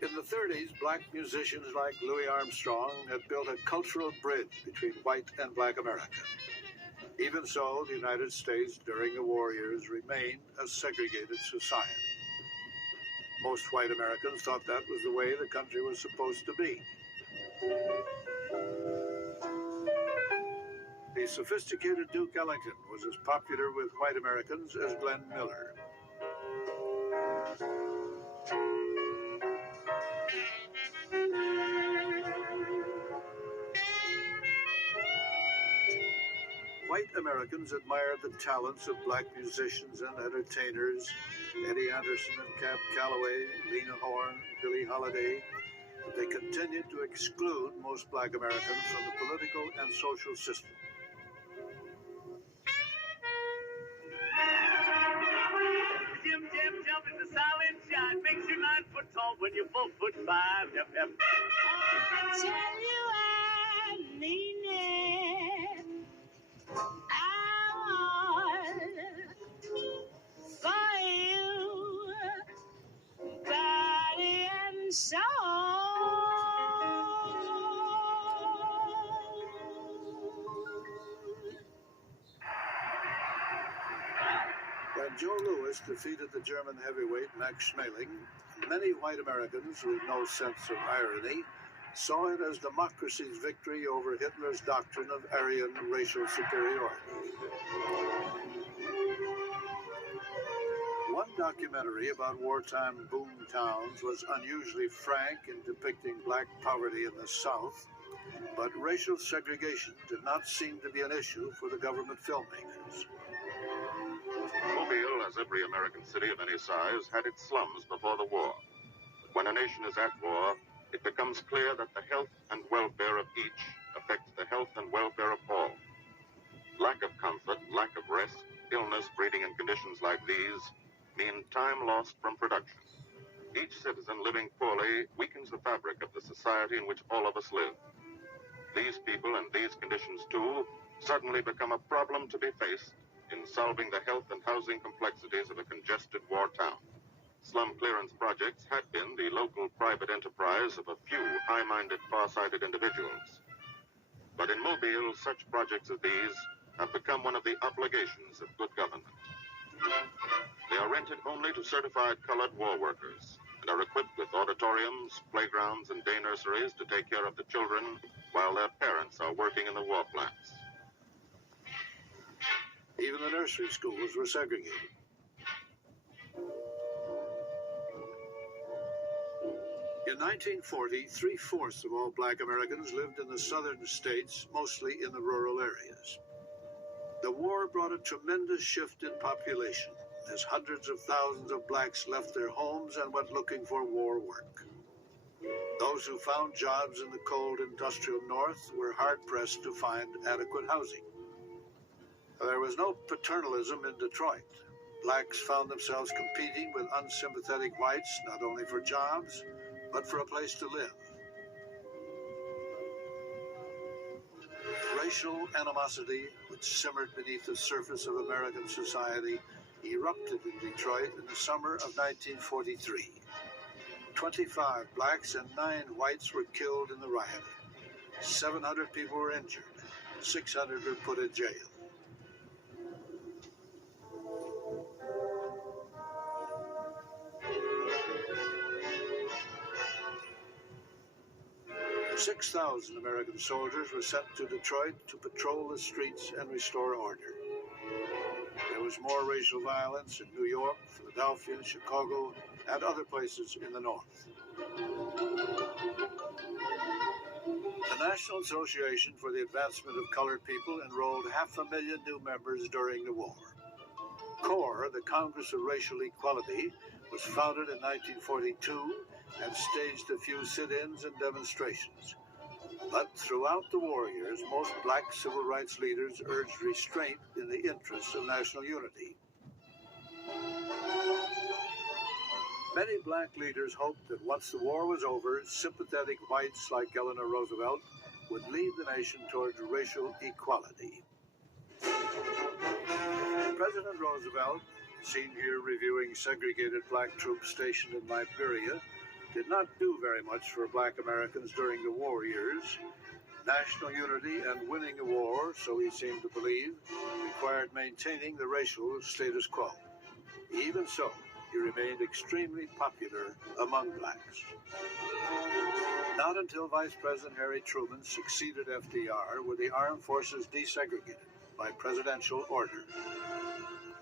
In the 30s, black musicians like Louis Armstrong had built a cultural bridge between white and black America. Even so, the United States during the war years remained a segregated society. Most white Americans thought that was the way the country was supposed to be. The sophisticated Duke Ellington was as popular with white Americans as Glenn Miller. White Americans admired the talents of black musicians and entertainers, Eddie Anderson and Cab Calloway, Lena Horne, Billie Holiday, but they continued to exclude most black Americans from the political and social system. Jim jump is a silent shot, makes you 9 foot tall when you're 4'5". Yep. I tell you I mean it. For you, body and soul. When Joe Louis defeated the German heavyweight Max Schmeling, many white Americans with no sense of irony saw it as democracy's victory over Hitler's doctrine of Aryan racial superiority. One documentary about wartime boom towns was unusually frank in depicting black poverty in the South, but racial segregation did not seem to be an issue for the government filmmakers. Mobile, as every American city of any size, had its slums before the war. But when a nation is at war, it becomes clear that the health and welfare of each affects the health and welfare of all. Lack of comfort, lack of rest, illness breeding in conditions like these mean time lost from production. Each citizen living poorly weakens the fabric of the society in which all of us live. These people and these conditions, too, suddenly become a problem to be faced in solving the health and housing complexities of a congested war town. Slum clearance projects had been the local private enterprise of a few high-minded, far-sighted individuals. But in Mobile, such projects as these have become one of the obligations of good government. They are rented only to certified colored war workers and are equipped with auditoriums, playgrounds, and day nurseries to take care of the children while their parents are working in the war plants. Even the nursery schools were segregated. In 1940, 3/4 of all black Americans lived in the southern states, mostly in the rural areas. The war brought a tremendous shift in population, as hundreds of thousands of blacks left their homes and went looking for war work. Those who found jobs in the cold industrial north were hard-pressed to find adequate housing. There was no paternalism in Detroit. Blacks found themselves competing with unsympathetic whites, not only for jobs, but for a place to live. Racial animosity, which simmered beneath the surface of American society, erupted in Detroit in the summer of 1943. 25 blacks and 9 whites were killed in the riot. 700 people were injured. 600 were put in jail. "6,000 American soldiers were sent to Detroit to patrol the streets and restore order. There was more racial violence in New York, Philadelphia, Chicago, and other places in the North. The National Association for the Advancement of Colored People enrolled 500,000 new members during the war. CORE, the Congress of Racial Equality, was founded in 1942 and staged a few sit-ins and demonstrations. But throughout the war years, most black civil rights leaders urged restraint in the interests of national unity. Many black leaders hoped that once the war was over, sympathetic whites like Eleanor Roosevelt would lead the nation towards racial equality. President Roosevelt, seen here reviewing segregated black troops stationed in Liberia, did not do very much for black Americans during the war years. National unity and winning a war, so he seemed to believe, required maintaining the racial status quo. Even so, he remained extremely popular among blacks. Not until Vice President Harry Truman succeeded FDR were the armed forces desegregated by presidential order.